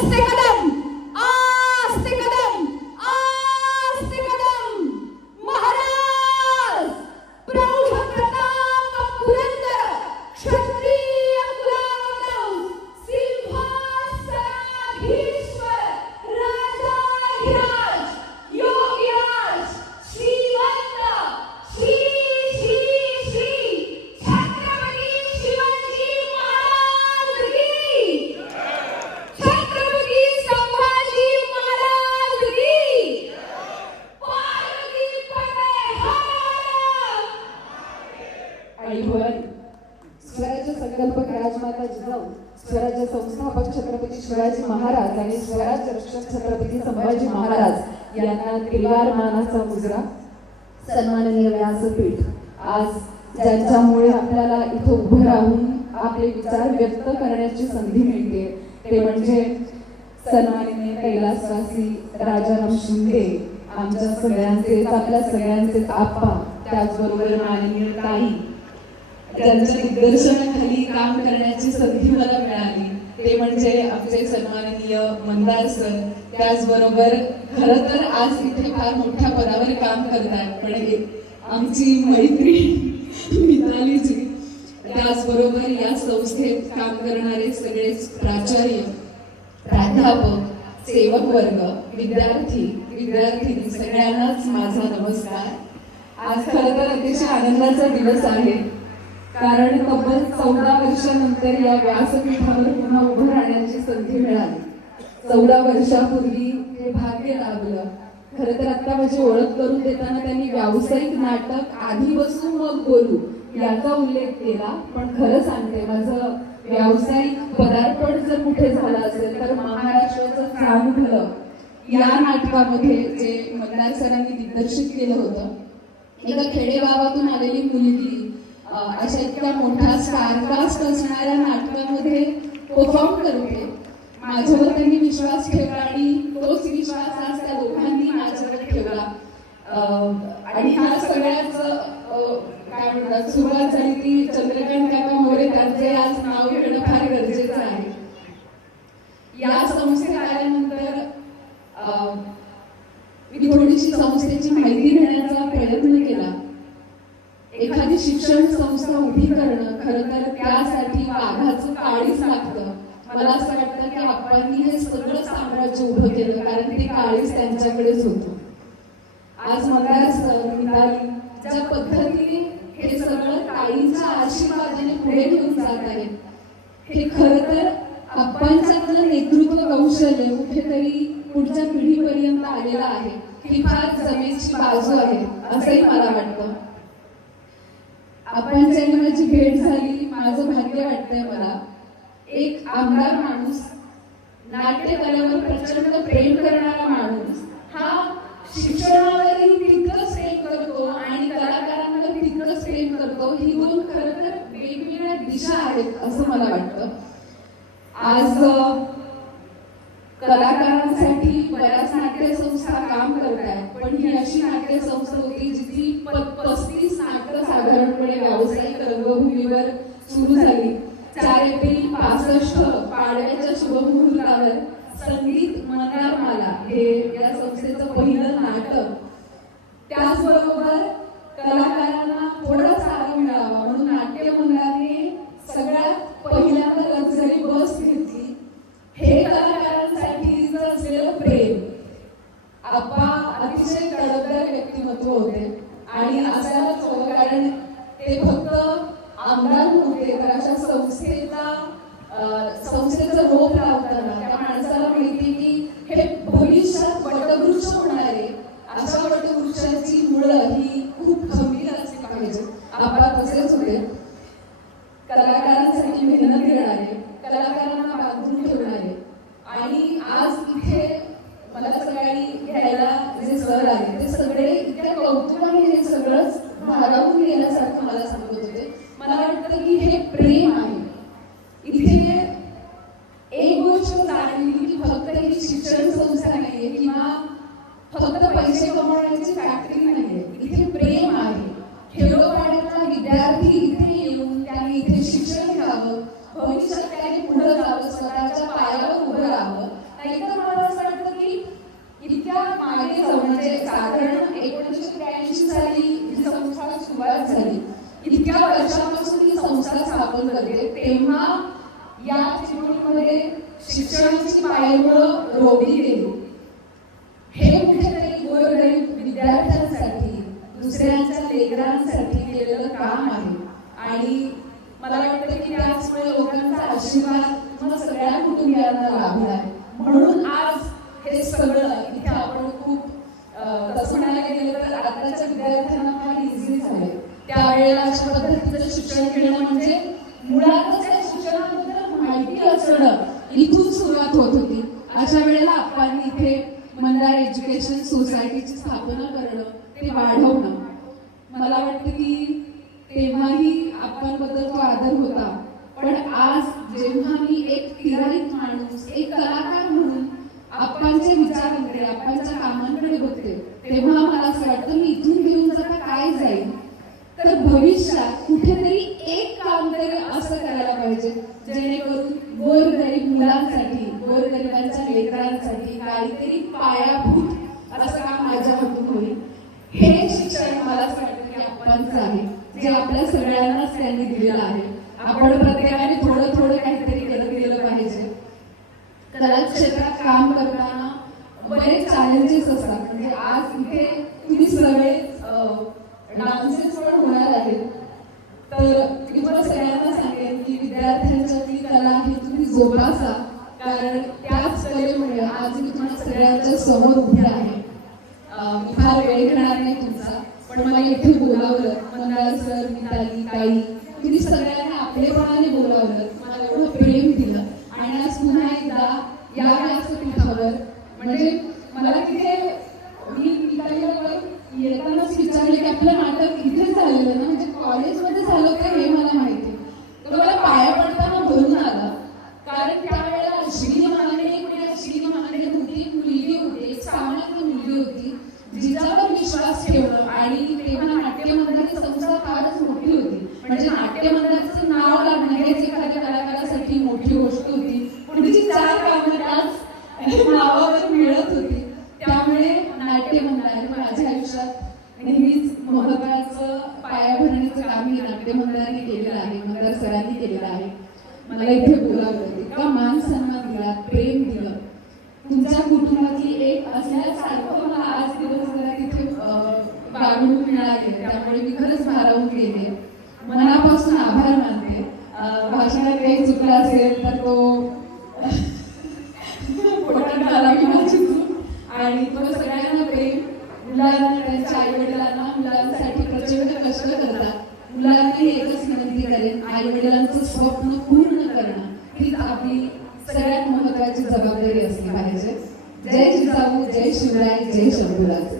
आस्ते कदम, आस्ते कदम, आस्ते कदम. महाराज प्रौढ प्रताप पुरंदर क्षत्रिय कुलावतंस सिंहासनाधीश्वर राजाधिराज योगीराज श्रीमंत श्री श्री श्री छत्रपती शिवाजी महाराज की, छत्रपती संभाजी महाराज की, पार्वती पते हर हर. आईवर स्वराज्य संकल्पक राजमाता जिजाऊ, स्वराज्य संस्थापक छत्रपती शिवाजी महाराज आणि स्वराज्य रक्षक छत्रपती संभाजी महाराज यांना त्रिवार मानाचा मुजरा. सन्माननीय व्यासपीठ, आज ज्यांच्यामुळे आपल्याला इथं उभं राहून आपले विचार व्यक्त करण्याची संधी मिळते ते म्हणजे सन्माननीय कैलासवासी राजाराम शिंदे, आमच्या सगळ्यांचे, आपल्या सगळ्यांचे आप्पा, त्याचबरोबर माननीय ताई, ज्यांच्या दिग्दर्शनाखाली काम करण्याची संधी मला मिळाली ते म्हणजे आमचे सन्माननीय मंदार सर. त्याचबरोबर खरं तर आज इथे फार मोठ्या पदावर काम करतात, पण आमची मैत्री मितालीजी, त्याचबरोबर या संस्थेत काम करणारे सगळेच प्राचार्य, प्राध्यापक, सेवक वर्ग, विद्यार्थी सगळ्यांनाच माझा नमस्कार. आज खरं तर अतिशय आनंदाचा दिवस आहे, कारण तब्बल 14 वर्षानंतर या व्यासपीठावर पुन्हा उभं राहण्याची संधी मिळाली. 14 वर्षापूर्वी हे भाग्य लाभलं. खरं तर आता माझी ओळख करून देताना त्यांनी व्यावसायिक नाटक आधी बसू मग बोलू याचा उल्लेख केला, पण खरं सांगते माझं व्यावसायिक पदार्पण जर कुठे झालं असेल तर महाराष्ट्राचं चांगलं या नाटकामध्ये जे मंदार सरांनी दिग्दर्शित केलं होतं. एका खेडेगावातून आलेली मुलगी अशा इतक्या मोठ्या स्टारकास्ट असणाऱ्या नाटकामध्ये परफॉर्म करते. माझ्यावर त्यांनी विश्वास ठेवला आणि तोच विश्वास आज त्या दोघांनी माझ्यावर ठेवला. आणि ह्या सगळ्याच काय म्हणतात सुरुवात झाली ती चंद्रकांत काका मोरे, त्यांचे आज नाव घेणं फार गरजेचं आहे. या संस्थेत आल्यानंतर मी थोडीशी संस्थेची माहिती घेण्याचा प्रयत्न केला. एखादी शिक्षण संस्था उभी करणं खरं तर त्यासाठी वाघाचं काळीच लागतं. मला असं वाटतं की आप्पांनी हे सगळं साम्राज्य उभं केलं कारण ते काळीच त्यांच्याकडेच होतं. आज मंदार सर, मिताली ज्या पद्धतीने हे सगळं काळीच्या आशीर्वादाने पुढे घेऊन जात आहे, हे खरं तर आप्पांच्यातलं नेतृत्व कौशल्य कुठेतरी पुढच्या पिढीपर्यंत आलेलं आहे. ही फार जमेची बाजू आहे असंही मला वाटतं. आप्पांच्या माझी भेट झाली, माझं भाग्य वाटतंय मला. एक आमदार माणूस, नाट्यकलेवर प्रचंड प्रेम करणारा माणूस, हा शिक्षणावरही तितकंच प्रेम करतो आणि कलाकारांवर तितकंच प्रेम करतो. ही दोन खरं तर वेगवेगळ्या दिशा आहेत असं मला वाटतं. आज कलाकारांसाठी बऱ्याच नाट्यसंस्था काम करतात, पण ही अशी नाट्यसंस्था होती जिची 35 नाटकं साधारणपणे व्यावसायिक रंगभूमीवर सुरू झाली. 4 एप्रिल 65 पाडव्याच्या शुभमुहूर्तावर संगीत मंदारमाला हे या संस्थेचं पहिलं नाटक. त्याचबरोबर कलाकारांना थोडासा आराम मिळावा म्हणून नाट्य मंडळाने सगळ्यात पहिल्यांदा लक्झरी बस घेतली. हे कलाकारांसाठीचं असलेलं प्रेम. आप्पा अतिशय तडफदार व्यक्तिमत्व होते आणि असायलाच हवं, कारण ते फक्त आमदार नव्हते तर अशा संस्थेचं रोप लावताना त्या माणसाला माहिती की हे भविष्यात वटवृक्ष होणार आहे. अशा वटवृक्षाची मुळं ही खूप खंबीर असली पाहिजे. आप्पा तसेच होते. कलाकारांसाठी मेहनत घेणारे, कलाकारांना बांधून ठेवणारे. आणि आज इथे मला सकाळी घ्यायला जे सर आले ते सगळे इतक्या कौतुकाने हे सगळंच भारावून गेल्यासारखं मला सांगत होते. मला वाटतं की हे प्रेम आहे. इथे एक गोष्ट जाणली की फक्त ही शिक्षण संस्था नाहीये किंवा फक्त पैसे कमवण्याची फॅक्टरी नाहीये. इथे प्रेम आहे. खेडोपाड्यातला विद्यार्थी इथे येऊन त्याने इथे शिक्षण घ्यावं, भविष्यात त्याने पुढे जावं, स्वतःच्या पायावर उभं राहावं शिक्षणाची पायमुळं रोवली गेली. हे कुठेतरी गोरगरीब विद्यार्थ्यांसाठी, दुसऱ्यांच्या लेकरांसाठी केलेलं काम आहे. आणि मला वाटतं की त्याचमुळे लोकांचा आशीर्वाद मला सगळ्या कुटुंबियांना लाभला आहे. म्हणून आज हे सगळं इथे आपण खूप तसं म्हणायला गेलं तर आताच्या विद्यार्थ्यांना फार इझी झाले. त्यावेळेला अशा पद्धतीचं शिक्षण घेणं म्हणजे मुळातच त्या शिक्षणाबद्दल माहिती असणं इथून सुरुवात होत होती. अशा वेळेला आपण इथे मंदार एज्युकेशन सोसायटीची स्थापना करणं, ते वाढवणं, मला वाटतं की तेव्हाही आपणबद्दल तो आदर होता. पण आज जेव्हा मी एक तिराईत माणूस, एक कलाकार म्हणून आपणचे विचारांकडे, आपणच्या कामांकडे बघते, तेव्हा मला असं वाटतं मी इथून घेऊन जाता काय जाईल, तर भविष्यात कुठेतरी एक काम तरी असं करायला पाहिजे जेणेकरून गोरगरीब मुलांसाठी, गोरगरिबांच्या लेकरांसाठी काहीतरी पायाभूत असं काम माझ्या हातून होईल. हे शिक्षण मला असं वाटतं की आपणच आहे, जे आपल्या सगळ्यांनाच त्यांनी दिलेलं आहे. आपण प्रत्येकाने थोडं थोडं काहीतरी करत गेलं पाहिजे. कला क्षेत्रात काम करताना बरेच चॅलेंजेस असतात. म्हणजे आज इथे तुम्ही सगळे डान्सेस पण होणार आहेत, तर मी तुम्हाला सगळ्यांना सांगेन की विद्यार्थ्यांच्यातली कला ही तुम्ही जोपासा, कारण त्याच कलेमुळे आज मी तुम्हाला सगळ्यांच्या समोर उभी आहे. मी फार वेळ घेणार नाही तुमचा, पण मला इथे बोलावलं, मंदार सर, मिताली ताई, तुम्ही सगळ्यांना आपलेपणाने बोलावलं, मला एवढं प्रेम दिलं. आणि आज पुन्हा एकदा या व्यासपीठावर म्हणजे मला तिथे मी मितालीला येतानाच विचारले की आपलं नाटक इथेच झालेलं ना, म्हणजे कॉलेजमध्ये झालं होतं हे मला माहिती. तर मला पाया पडताना भरून आला, कारण त्यावेळेला अश्विनी महानंदे होती, एक मुलगी होती, एक सामान्य मुलगी होती जिच्यावर विश्वास ठेवणं. आणि तेव्हा नाट्य मंडळाची संस्था फारच मोठी होती. म्हणजे नाट्य मंडळाचं नाव लागणं हेच एखाद्या कलाकारासाठी मोठी गोष्ट होती. पुढची 4 कामं त्याच नावावर मिळत होती. त्यामुळे नाट्य मंडळ माझ्या आयुष्यात नेहमीच महत्त्वाचं पायाभरणीचं काम हे नाट्य मंडळाने केलेलं आहे, मंदार सरांनी केलेलं आहे. मला इथे बोलावलं, इतका मान सन्मान दिला, प्रेम दिलं, तुमच्या कुटुंबातली एक असल्यासारखं मला आज दिवसभरात इथे वागणूक मिळाली. त्यामुळे मी खरंच भारावून गेले, मनापासून आभार मानते. भाषणात काही चुकला असेल तर तो पोटात घालावी माझी चूक. आणि तुम्हाला सगळ्यांना प्रेम, मुलांना, त्यांच्या आई वडिलांना, मुलांसाठी प्रचंड कष्ट करतात. मुलांनी एकच विनंती करेन, आई वडिलांचं स्वप्न पूर्ण करणं हीच आपली सगळ्यात महत्त्वाची जबाबदारी असली पाहिजे. जय जिजाऊ, जय शिवराय, जय शंभूराज.